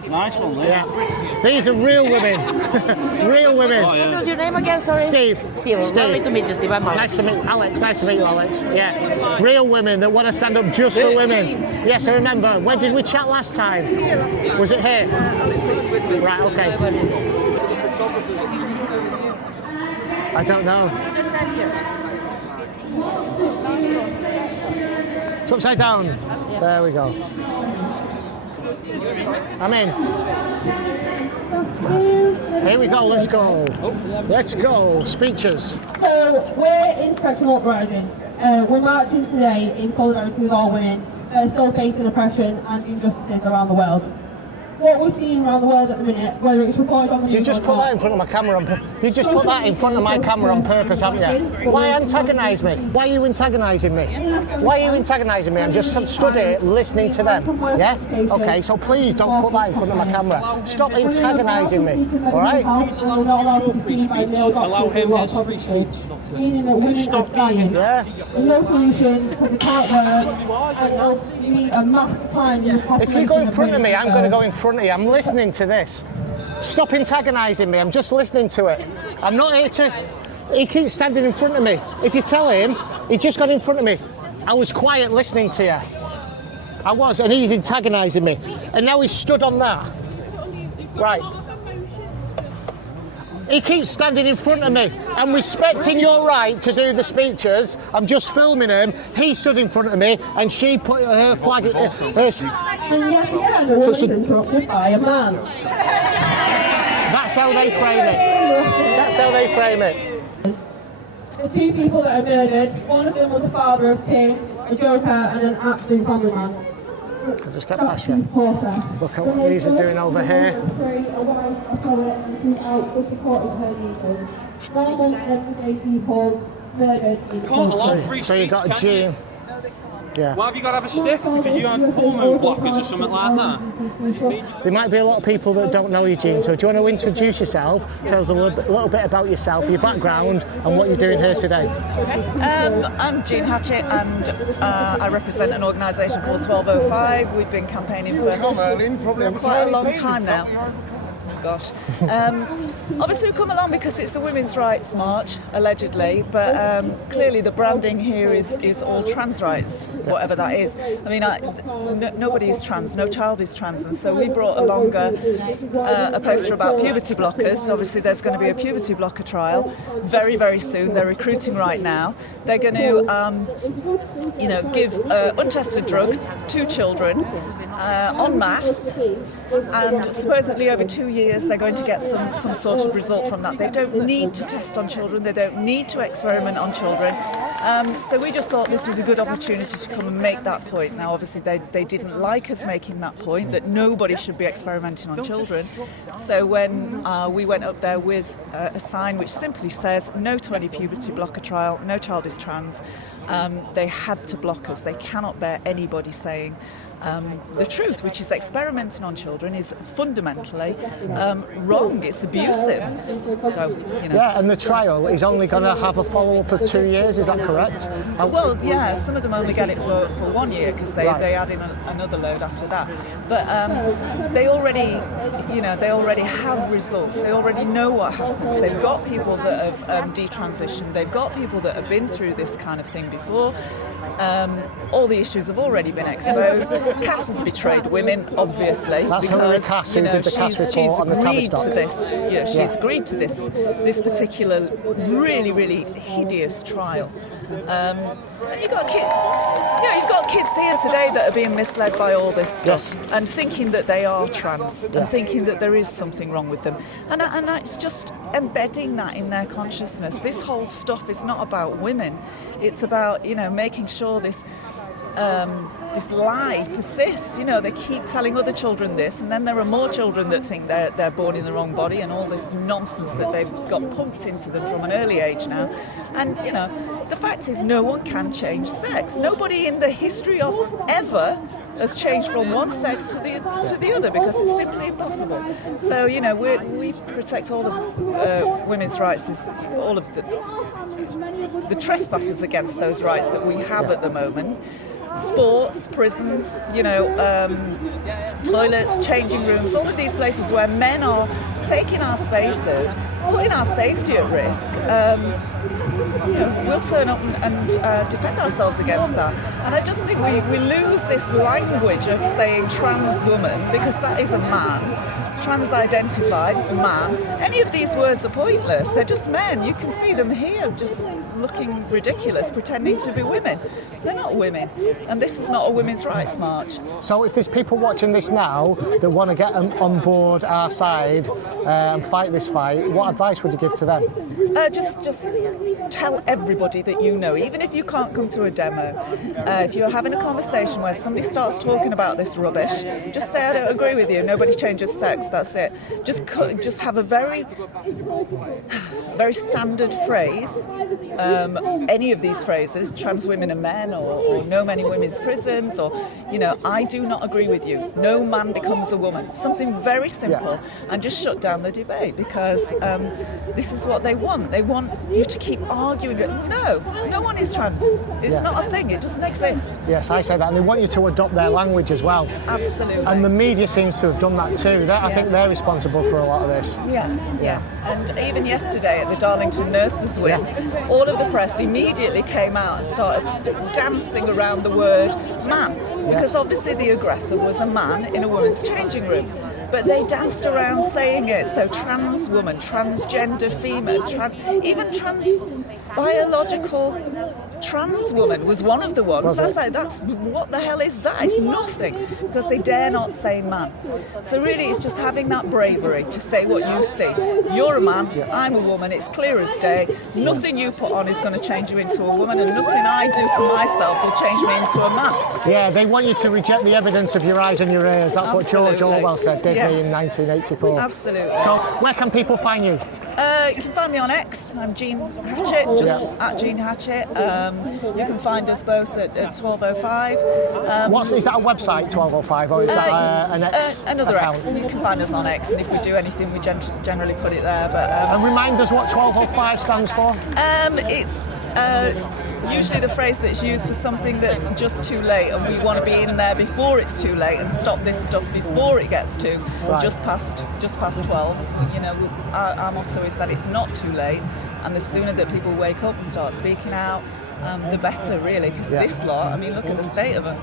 Nice one, Liz. Yeah. These are real women. Real women. Oh, yeah. What was your name again, sorry? Steve. Lovely to meet you, Steve. I'm Alex. Nice to meet Alex. Nice to meet you, Alex. Yeah. Real women that want to stand up just for women. Yes, I remember. When did we chat last time? Was it here? Right, okay. I don't know. It's upside down. There we go. I'm in. Here we go, let's go. Let's go. Speeches. So we're Intersectional Uprising. We're marching today in solidarity with all women that are still facing oppression and injustices around the world. What we're seeing around the world at the minute, whether it's reported on the news. You just put that in front of my camera. You just put that in front of my camera on purpose, haven't you? Why antagonise me? Why are you antagonising me? Why are you antagonising me? I'm just stood here listening to them. Yeah? Okay, so please don't put that in front of my camera. Stop antagonising me. All right? Allow him his free speech. Meaning that women are dying. Yeah. There's no solutions because they can't work, and you need a mass decline in the population. If you go in front of me, I'm going to go in front of you. I'm listening to this. Stop antagonising me. I'm just listening to it. I'm not here to... He keeps standing in front of me. If you tell him, he just got in front of me. I was quiet listening to you. I was, and he's antagonising me. And now he's stood on that. Right. He keeps standing in front of me. I'm respecting your right to do the speeches. I'm just filming him. He stood in front of me, and she put her flag. And yet again, a woman's interrupted by a man. That's how they frame it. That's how they frame it. The two people that are murdered, one of them was the father of two, a joker and an absolute family man. I'll just get past you. Look at what these are doing over here. So you got a gene. Yeah. Why have you got to have a stick? Because you had hormone blockers or something like that? There might be a lot of people that don't know Eugene, so do you want to introduce yourself, tell us a little bit about yourself, your background and what you're doing here today? Okay. I'm Jean Hatchett and I represent an organisation called 1205. We've been campaigning for quite a long time now. Gosh. Obviously we've come along because it's a women's rights march, allegedly, but clearly the branding here is all trans rights, whatever that is. I mean, nobody is trans, no child is trans, and so we brought along a poster about puberty blockers. Obviously there's going to be a puberty blocker trial very, very soon. They're recruiting right now. They're going to, give untested drugs to children en masse, and supposedly over 2 years they're going to get some sort of result from that. They don't need to test on children, they don't need to experiment on children. So we just thought this was a good opportunity to come and make that point. Now obviously they didn't like us making that point, that nobody should be experimenting on children. So when we went up there with a sign which simply says no to any puberty blocker trial, no child is trans, they had to block us. They cannot bear anybody saying the truth, which is experimenting on children is fundamentally wrong. It's abusive. So, Yeah, and the trial is only going to have a follow-up of 2 years. Is that correct? Well, yeah. Some of them only get it for 1 year because they add in another load after that. But they already have results. They already know what happens. They've got people that have detransitioned. They've got people that have been through this kind of thing before. All the issues have already been exposed. Cass has betrayed women, obviously. That's because, Hilary Cass, who did the Cass report on the Tavistock. She's agreed to this particular really, really hideous trial. And you've got kids here today that are being misled by all this stuff and thinking that they are trans and thinking that there is something wrong with them. And it's just embedding that in their consciousness. This whole stuff is not about women. It's about, making sure this lie persists. They keep telling other children this, and then there are more children that think they're born in the wrong body, and all this nonsense that they've got pumped into them from an early age now. And the fact is, no one can change sex. Nobody in the history of ever has changed from one sex to the other, because it's simply impossible. So we protect all of women's rights, as all of the trespassers against those rights that we have at the moment. Sports, prisons, toilets, changing rooms, all of these places where men are taking our spaces, putting our safety at risk. We'll turn up and defend ourselves against that. And I just think we lose this language of saying trans woman, because that is a man, trans-identified man. Any of these words are pointless. They're just men. You can see them here just looking ridiculous, pretending to be women. They're not women. And this is not a women's rights march. So if there's people watching this now that want to get on board our side and fight this fight, what advice would you give to them? Just tell everybody that you know, even if you can't come to a demo. If you're having a conversation where somebody starts talking about this rubbish, just say, I don't agree with you. Nobody changes sex. That's it. Just have a very, very standard phrase. Any of these phrases, trans women and men, or no men in women's prisons, or, I do not agree with you. No man becomes a woman. Something very simple, and just shut down the debate, because this is what they want. They want you to keep arguing it. No one is trans. It's not a thing. It doesn't exist. Yes, I say that. And they want you to adopt their language as well. Absolutely. And the media seems to have done that too. I think they're responsible for a lot of this. Yeah. And even yesterday at the Darlington Nurses Week, all of the press immediately came out and started dancing around the word man, because obviously the aggressor was a man in a woman's changing room. But they danced around saying it. So trans woman, transgender female, even trans biological trans woman was one of the ones. That's what the hell is that? It's nothing, because they dare not say man. So really it's just having that bravery to say what you see. You're a man, I'm a woman, it's clear as day. Nothing you put on is going to change you into a woman, and nothing I do to myself will change me into a man. Yeah, they want you to reject the evidence of your eyes and your ears. That's what George Orwell said, didn't he, in 1984. Absolutely. So where can people find you? You can find me on X. I'm Jean Hatchett, just at Jean Hatchett. You can find us both at 1205. Is that a website, 1205, or is that an X another account? X. You can find us on X, and if we do anything, we generally put it there. But and remind us what 1205 stands for? It's usually the phrase that's used for something that's just too late, and we want to be in there before it's too late and stop this stuff before it gets to just past 12. Our motto is that it's not too late, and the sooner that people wake up and start speaking out, the better, really, because this lot, look at the state of them.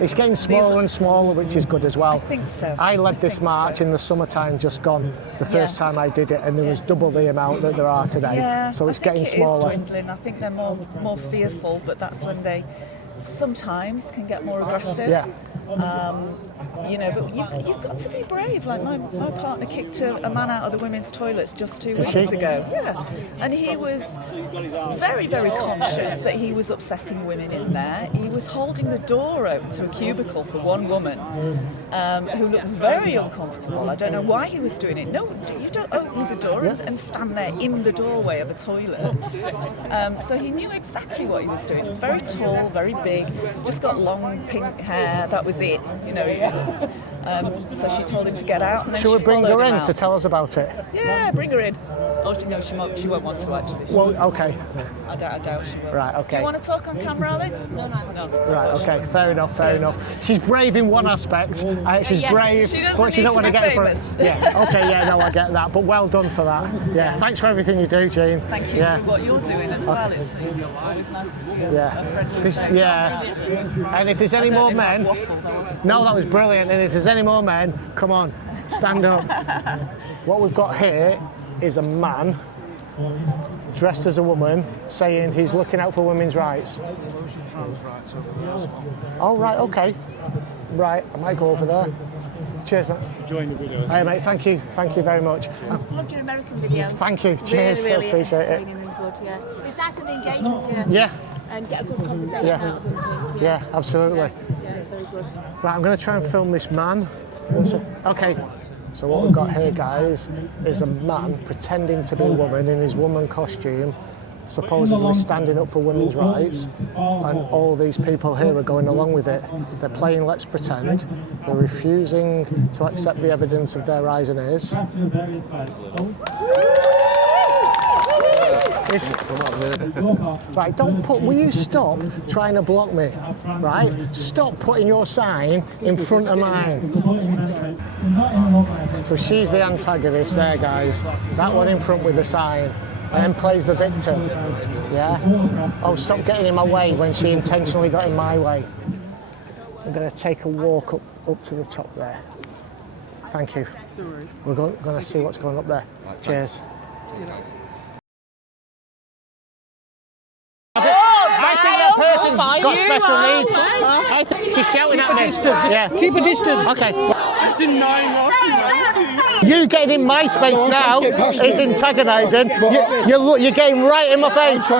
It's getting smaller and smaller, which is good as well. I think so. I led this march in the summertime just gone, the first time I did it, and there was double the amount that there are today. So it's getting smaller. It is dwindling. I think they're more fearful, but that's when they sometimes can get more aggressive. But you've got to be brave. Like my partner kicked a man out of the women's toilets just 2 weeks ago. And he was very, very conscious that he was upsetting women in there. He was holding the door open to a cubicle for one woman who looked very uncomfortable. I don't know why he was doing it. No, you don't open the door and stand there in the doorway of a toilet. So he knew exactly what he was doing. He was very tall, very big, just got long pink hair. That was it. So she told him to get out, and then Shall we bring her in out. to tell us about it? Yeah, bring her in. Oh, no, she won't want to actually. Well, okay. I doubt she will. Right, okay. Do you want to talk on camera, Alex? No. Right, okay, fair enough. She's brave in one aspect, she's brave, She doesn't but she need don't to want to be get famous. Yeah, okay, yeah, no, I get that, but well done for that. Yeah, thanks for everything you do, Jean. Thank you for what you're doing as well. It's always nice to see a friendly face. And if there's any more men, no, that was brilliant. And if there's any more men, come on, stand up. What we've got here is a man dressed as a woman saying he's looking out for women's rights. Oh, right, okay. Right, I might go over there. Cheers, mate. Enjoying the video. Hey, mate, thank you very much. Loved your American videos. Thank you, cheers, Really, appreciate it. entertaining and good, yeah. It's nice when they engage with you. Yeah. And get a good conversation out of them. Yeah, absolutely. Yeah, very good. Right, I'm going to try and film this man. Okay, so what we've got here, guys, is a man pretending to be a woman in his woman costume, supposedly standing up for women's rights, and all these people here are going along with it. They're playing Let's Pretend. They're refusing to accept the evidence of their eyes and ears. Right, will you stop trying to block me? Right? Stop putting your sign in front of mine. So she's the antagonist there, guys. That one in front with the sign. And then plays the victim. Yeah? Oh, stop getting in my way when she intentionally got in my way. I'm going to take a walk up to the top there. Thank you. We're going to see what's going up there. Cheers. I think that person's got special needs. I think she's shouting at me. Yeah. Keep a distance. Okay. You getting in my space now is antagonising. You're getting right in my face.